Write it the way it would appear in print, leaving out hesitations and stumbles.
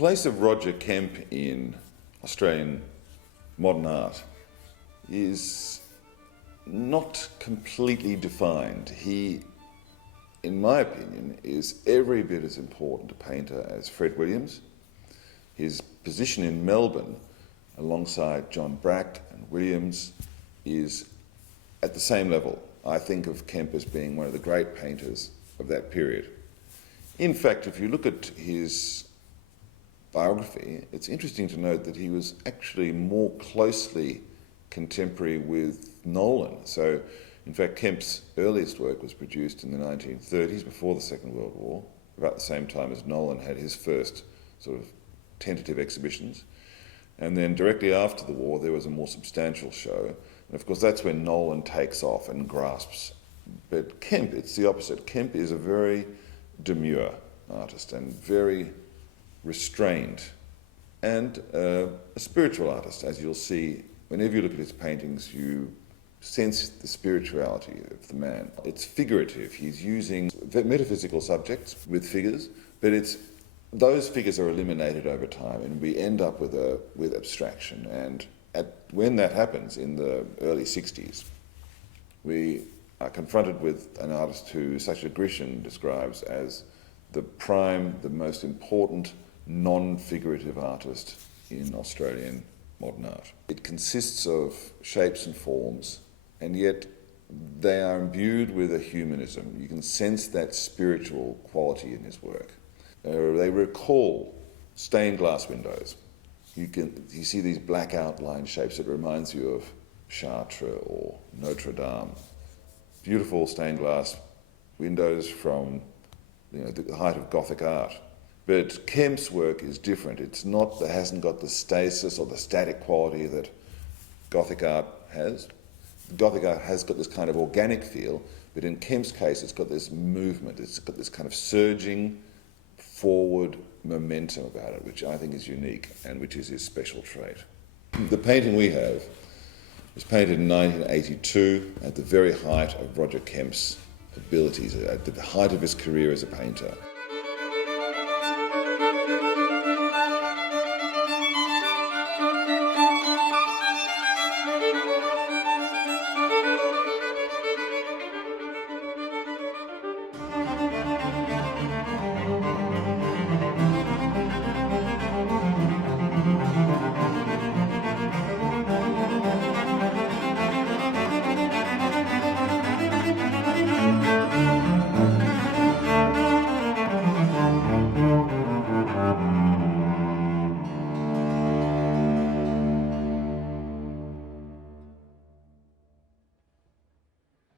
place of Roger Kemp in Australian modern art is not completely defined. He, in my opinion, is every bit as important a painter as Fred Williams. His position in Melbourne, alongside John Brack and Williams, is at the same level. I think of Kemp as being one of the great painters of that period. In fact, if you look at his biography, it's interesting to note that he was actually more closely contemporary with Nolan. So, in fact, Kemp's earliest work was produced in the 1930s, before the Second World War, about the same time as Nolan had his first sort of tentative exhibitions. And then directly after the war, there was a more substantial show. And of course, that's when Nolan takes off and grasps. But Kemp, it's the opposite. Kemp is a very demure artist and very restrained, and a spiritual artist. As you'll see, whenever you look at his paintings, you sense the spirituality of the man. It's figurative. He's using metaphysical subjects with figures, but those figures are eliminated over time, and we end up with abstraction. And when that happens in the early 60s, we are confronted with an artist who Sacha Grishin describes as the most important non-figurative artist in Australian modern art. It consists of shapes and forms, and yet they are imbued with a humanism. You can sense that spiritual quality in his work. They recall stained glass windows. You see these black outline shapes that reminds you of Chartres or Notre Dame. Beautiful stained glass windows from the height of Gothic art. But Kemp's work is different. It hasn't got the stasis or the static quality that Gothic art has. Gothic art has got this kind of organic feel, but in Kemp's case, it's got this movement. It's got this kind of surging forward momentum about it, which I think is unique and which is his special trait. The painting we have was painted in 1982 at the very height of Roger Kemp's abilities, at the height of his career as a painter.